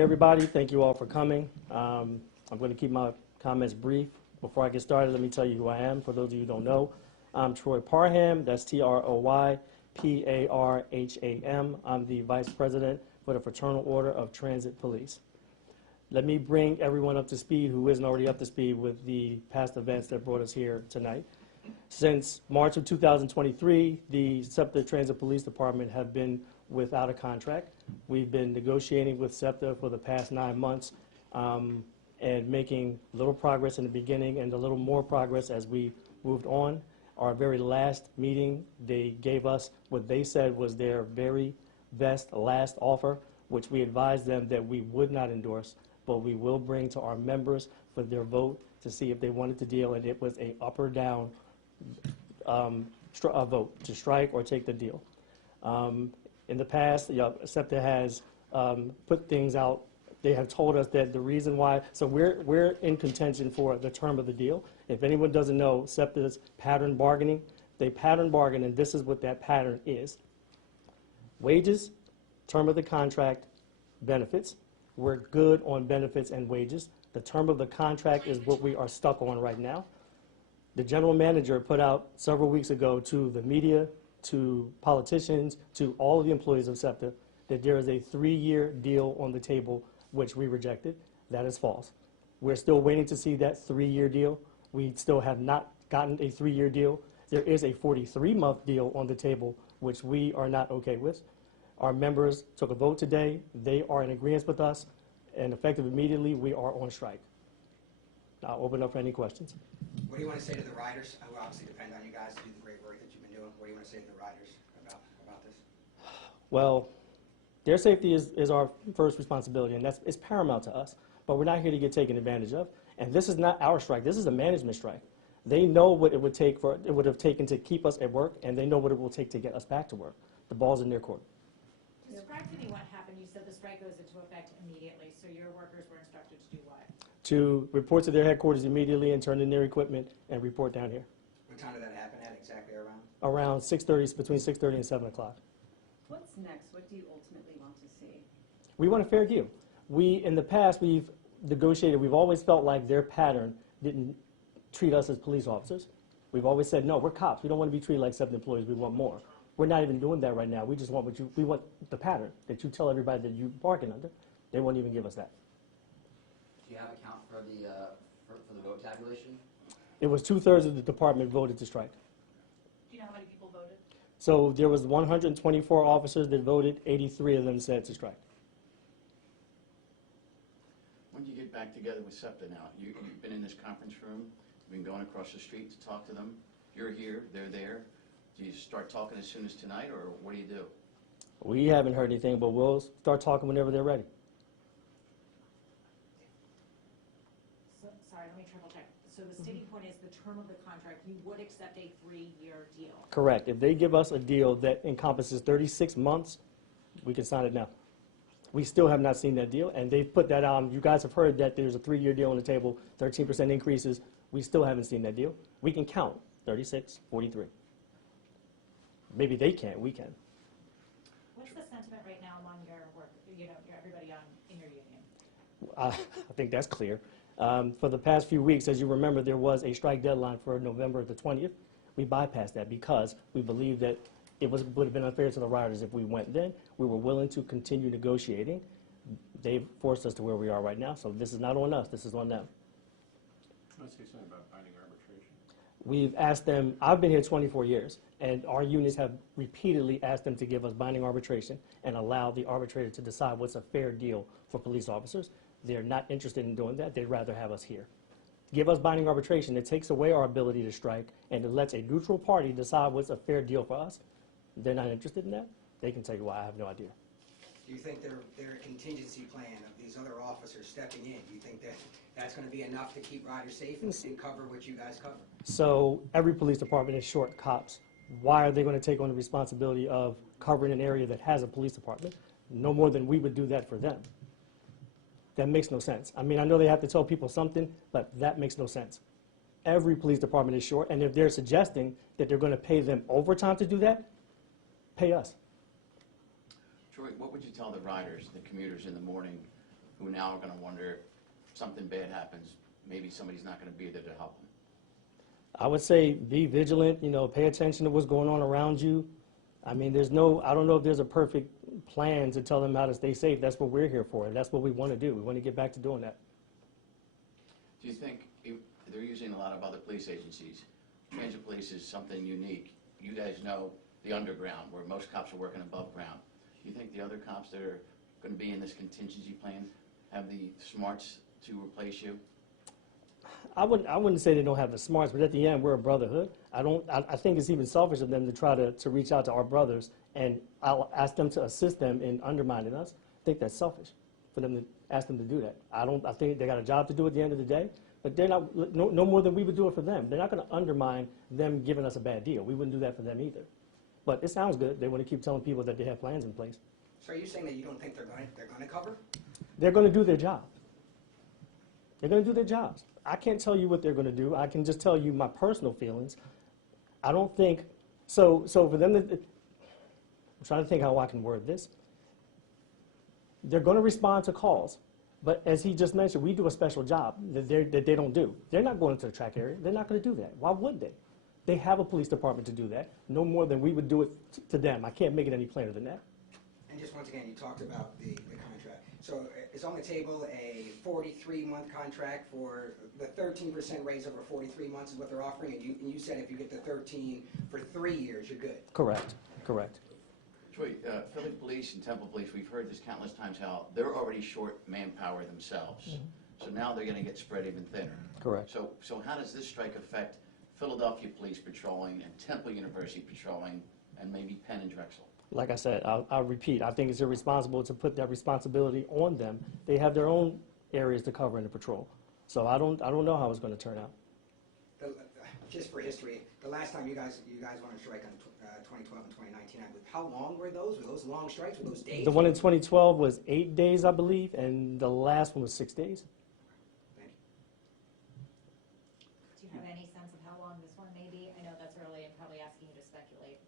Everybody, thank you all for coming. I'm going to keep my comments brief. Before I get started, let me tell you who I am. For those of you who don't know, I'm Troy Parham. That's Troyparham. I'm the Vice President for the Fraternal Order of Transit Police. Let me bring everyone up to speed who isn't already up to speed with the past events that brought us here tonight. Since March of 2023, the SEPTA Transit Police Department have been without a contract. We've been negotiating with SEPTA for the past 9 months and making little progress in the beginning and a little more progress as we moved on. Our very last meeting, they gave us what they said was their very best last offer, which we advised them that we would not endorse, but we will bring to our members for their vote to see if they wanted to deal, and it was a up or down vote to strike or take the deal. In the past, SEPTA has put things out. They have told us that the reason why, so we're in contention for the term of the deal. If anyone doesn't know, SEPTA's pattern bargaining, they pattern bargain, and this is what that pattern is. Wages, term of the contract, benefits. We're good on benefits and wages. The term of the contract is what we are stuck on right now. The general manager put out several weeks ago to the media, to politicians, to all of the employees of SEPTA, that there is a 3-year deal on the table, which we rejected. That is false. We're still waiting to see that 3-year deal. We still have not gotten a 3-year deal. There is a 43-month deal on the table, which we are not okay with. Our members took a vote today. They are in agreement with us, and effective immediately, we are on strike. I'll open up for any questions. What do you want to say to the riders? I will obviously depend on you guys to do the great work that you've been doing. What do you want to say to the riders about this? Well, their safety is our first responsibility, and it's paramount to us. But we're not here to get taken advantage of. And this is not our strike. This is a management strike. They know what it would have taken to keep us at work, and they know what it will take to get us back to work. The ball's in their court. Describe to me what happened. You said the strike goes into effect immediately, so your workers were instructed to do what? To report to their headquarters immediately and turn in their equipment and report down here. What time did that happen at exactly around? Around 6:30, between 6:30 and 7 o'clock. What's next? What do you ultimately want to see? We want a fair deal. In the past, we've negotiated, we've always felt like their pattern didn't treat us as police officers. We've always said, no, we're cops. We don't want to be treated like SEPTA employees. We want more. We're not even doing that right now. We just want we want the pattern that you tell everybody that you bargain under. They won't even give us that. Do you have a count for the vote tabulation? It was 2/3 of the department voted to strike. Do you know how many people voted? So there was 124 officers that voted. 83 of them said to strike. When do you get back together with SEPTA now? You've been in this conference room. You've been going across the street to talk to them. You're here. They're there. Do you start talking as soon as tonight, or what do you do? We haven't heard anything, but we'll start talking whenever they're ready. So, sorry, let me triple check. So the sticking point is the term of the contract. You would accept a 3-year deal. Correct. If they give us a deal that encompasses 36 months, we can sign it now. We still have not seen that deal, and they've put that out. You guys have heard that there's a 3-year deal on the table, 13% increases. We still haven't seen that deal. We can count 36, 43. Maybe they can't, we can. What's the sentiment right now among your work, everybody in your union? I think that's clear. For the past few weeks, as you remember, there was a strike deadline for November the 20th. We bypassed that because we believed that it would have been unfair to the riders if we went then. We were willing to continue negotiating. They've forced us to where we are right now, so this is not on us, this is on them. Let's say something about binding arbitration. We've asked them, I've been here 24 years, and our unions have repeatedly asked them to give us binding arbitration and allow the arbitrator to decide what's a fair deal for police officers. They're not interested in doing that. They'd rather have us here. Give us binding arbitration. It takes away our ability to strike, and it lets a neutral party decide what's a fair deal for us. They're not interested in that. They can tell you why. I have no idea. Do you think their contingency plan of these other officers stepping in, do you think that that's going to be enough to keep riders safe and cover what you guys cover? So every police department is short cops. Why are they going to take on the responsibility of covering an area that has a police department? No more than we would do that for them. That makes no sense. I mean, I know they have to tell people something, but that makes no sense. Every police department is short, and if they're suggesting that they're going to pay them overtime to do that, pay us. Troy, what would you tell the riders, the commuters in the morning, now are gonna wonder, if something bad happens, maybe somebody's not gonna be there to help them. I would say be vigilant, pay attention to what's going on around you. I mean, I don't know if there's a perfect plan to tell them how to stay safe. That's what we're here for, and that's what we want to do. We want to get back to doing that. Do you think, they're using a lot of other police agencies, transit police is something unique. You guys know the underground, where most cops are working above ground. Do you think the other cops that are gonna be in this contingency plan have the smarts to replace you? I wouldn't say they don't have the smarts, but at the end, we're a brotherhood. I think it's even selfish of them to try to reach out to our brothers, and I'll ask them to assist them in undermining us. I think that's selfish for them to ask them to do that. I think they got a job to do at the end of the day, but they're not, no more than we would do it for them. They're not gonna undermine them giving us a bad deal. We wouldn't do that for them either. But it sounds good. They wanna keep telling people that they have plans in place. So are you saying that you don't think they're gonna cover? They're gonna do their job. They're gonna do their jobs. I can't tell you what they're gonna do. I can just tell you my personal feelings. I don't think, so for them to, I'm trying to think how I can word this. They're gonna respond to calls, but as he just mentioned, we do a special job that they don't do. They're not going to the track area. They're not gonna do that. Why would they? They have a police department to do that, no more than we would do it to them. I can't make it any plainer than that. And just once again, you talked about the contract. So is on the table a 43-month contract for the 13% raise over 43 months is what they're offering, and you said if you get the 13 for 3 years, you're good. Correct. Troy, Philly Police and Temple Police, we've heard this countless times how they're already short manpower themselves. So now they're gonna get spread even thinner. Correct. So how does this strike affect Philadelphia Police patrolling and Temple University patrolling and maybe Penn and Drexel? Like I said, I'll repeat, I think it's irresponsible to put that responsibility on them. They have their own areas to cover in the patrol. So I don't know how it's gonna turn out. Just for history, the last time you guys went on strike on 2012 and 2019, I believe, how long were those? Were those long strikes? Were those days? The one in 2012 was 8 days, I believe, and the last one was 6 days. Thank you. Do you have any sense of how long this one may be? I know that's early and probably asking you to speculate.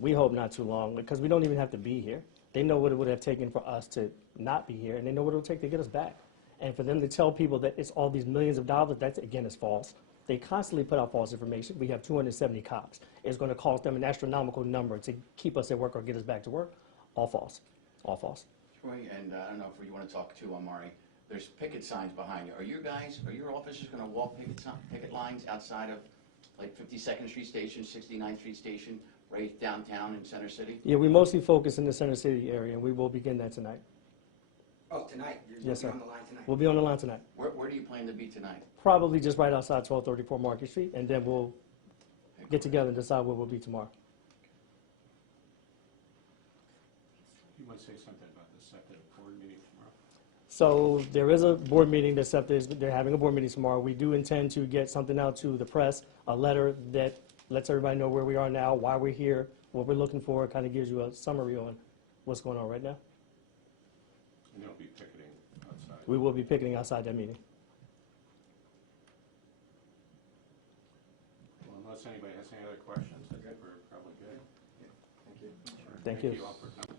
We hope not too long, because we don't even have to be here. They know what it would have taken for us to not be here, and they know what it would take to get us back. And for them to tell people that it's all these millions of dollars, that's, again, is false. They constantly put out false information. We have 270 cops. It's going to cost them an astronomical number to keep us at work or get us back to work. All false. All false. Troy, and I don't know if you want to talk to Amari, there's picket signs behind you. Are your officers going to walk picket lines outside of like 52nd Street Station, 69th Street Station, right downtown in Center City? Yeah, we mostly focus in the Center City area, and we will begin that tonight. Oh, tonight? Yes, sir. You'll be on the line tonight? We'll be on the line tonight. Where do you plan to be tonight? Probably just right outside 1234 Market Street, and then we'll get together and decide where we'll be tomorrow. You want to say something about the SEPTA board meeting tomorrow? So there is a board meeting that SEPTA they're having a board meeting tomorrow. We do intend to get something out to the press, a letter that lets everybody know where we are now, why we're here, what we're looking for. It kind of gives you a summary on what's going on right now. And they'll be picketing outside. We will be picketing outside that meeting. Well, unless anybody has any other questions, I think we're probably good. Thank you. All for coming.